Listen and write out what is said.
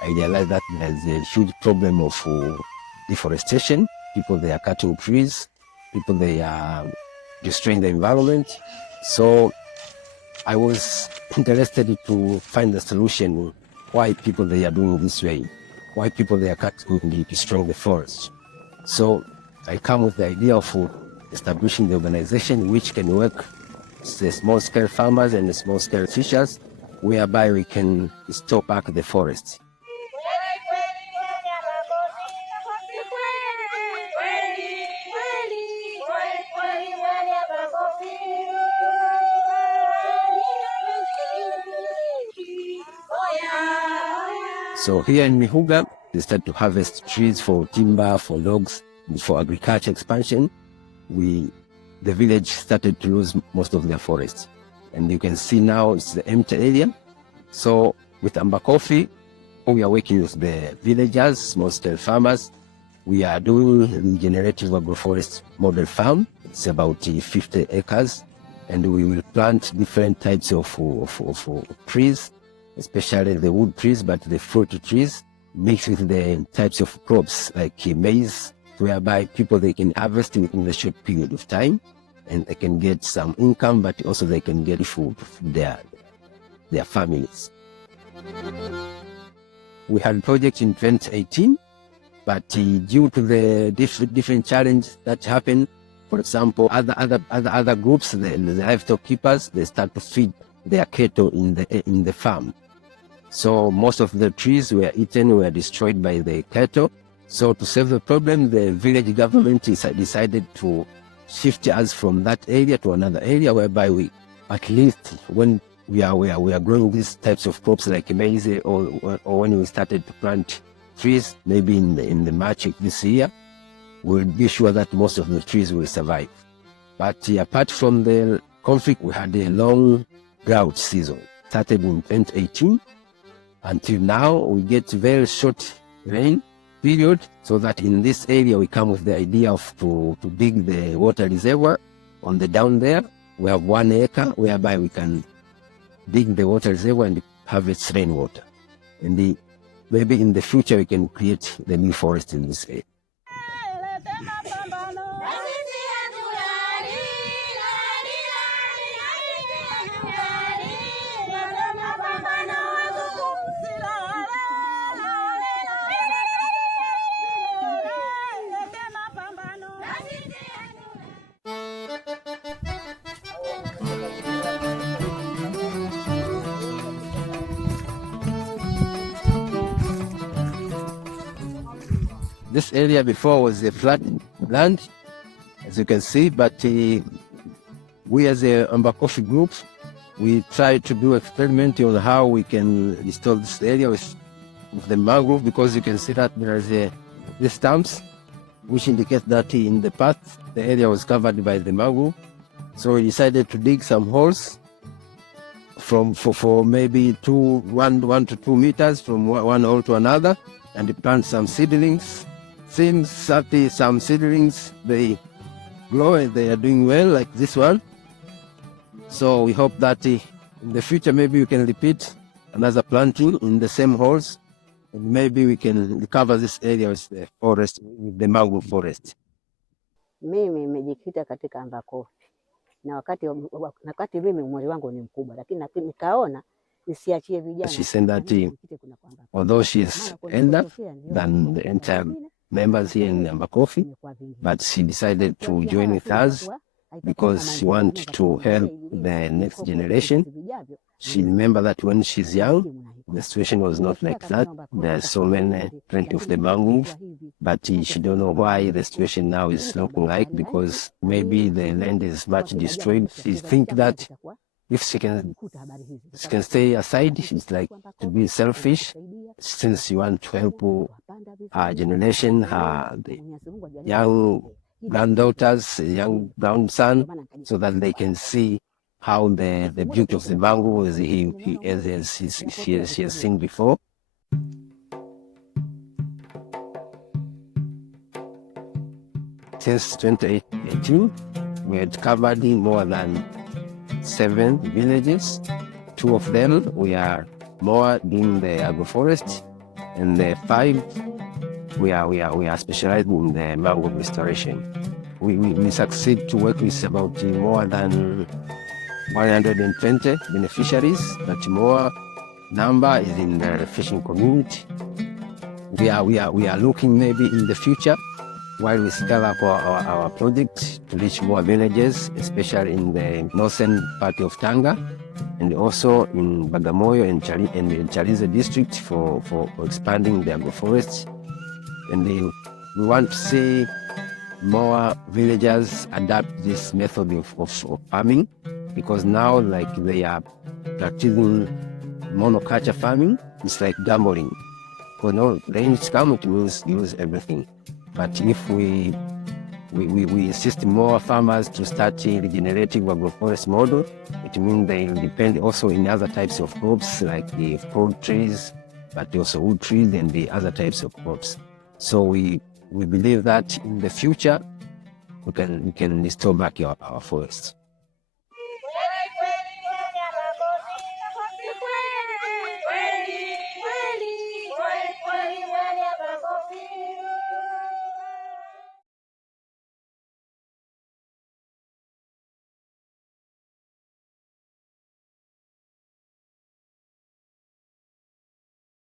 I realized that there's a huge problem of deforestation. People, they are cutting trees. People, they are destroying the environment. So I was interested to find a solution why people, they are doing this way, why people, they are cutting and destroying the forest. So I come with the idea of establishing the organization which can work with the small-scale farmers and the small-scale fishers, whereby we can restore back the forest. So here in Mihuga, they start to harvest trees for timber, for logs, for agriculture expansion. The village started to lose most of their forests. And you can see now it's the empty area. So with ambakofi, we are working with the villagers, small-scale farmers. We are doing regenerative agroforest model farm. It's about 50 acres. And we will plant different types of trees, especially the wood trees, but the fruit trees, mixed with the types of crops like maize, whereby people, they can harvest in a short period of time, and they can get some income, but also they can get food for their families. We had a project in 2018, but due to the different challenges that happened, for example, other groups, the livestock keepers, they start to feed their cattle in the farm. So most of the trees were eaten, were destroyed by the cattle. So to solve the problem, the village government decided to shift us from that area to another area, whereby we, at least when we are growing these types of crops like maize, or when we started to plant trees, maybe in the March of this year, we'll be sure that most of the trees will survive. But apart from the conflict, we had a long drought season. Started in 2018 until now. We get very short rain period, so that in this area we come with the idea of to dig the water reservoir on the down there. We have 1 acre whereby we can dig the water reservoir and harvest rainwater. And maybe in the future we can create the new forest in this area. This area before was a flat land, as you can see, but we as a ambakofi group, we tried to do experiment on how we can restore this area with the mangrove, because you can see that there is these stumps which indicate that in the past the area was covered by the mangrove. So we decided to dig some holes for maybe 1 to 2 meters from one hole to another, and plant some seedlings. Since some seedlings, they grow and they are doing well, like this one. So we hope that in the future maybe we can repeat another planting in the same holes, and maybe we can recover this area with the forest, with the mangrove forest. Mimi nimejikita katika ambakofi, na wakati mimi umri wangu ni mkubwa, lakini nikaona nisiachie vijana. She said that although she is elder than the entire members here in ambakofi, but she decided to join with us because she wants to help the next generation. She remember that when she's young, the situation was not like that. There's plenty of the mangrove, but she don't know why the situation now is looking like, because maybe the land is much destroyed. She think that if she can stay aside, she's like to be selfish, since she wants to help her generation, the young granddaughters, young grandson, so that they can see how the beauty of the mango as she has seen before. Since 2018, we had covered more than 7 villages. 2 of them we are more doing the agroforest, And the 5, we are specialized in the mangrove restoration. We succeed to work with about more than 120 beneficiaries, but more number is in the fishing community. We are looking maybe in the future, while we scale up our project to reach more villages, especially in the northern part of Tanga, and also in Bagamoyo and Chalize district for expanding the agroforest. And we want to see more villagers adapt this method of farming, because now like they are practicing monoculture farming. It's like gambling. Because no rain is coming to lose everything. But if we insist more farmers to start regenerating agroforest model, it means they depend also in other types of crops like the fruit trees, but also wood trees and the other types of crops. So we believe that in the future we can restore back our forests.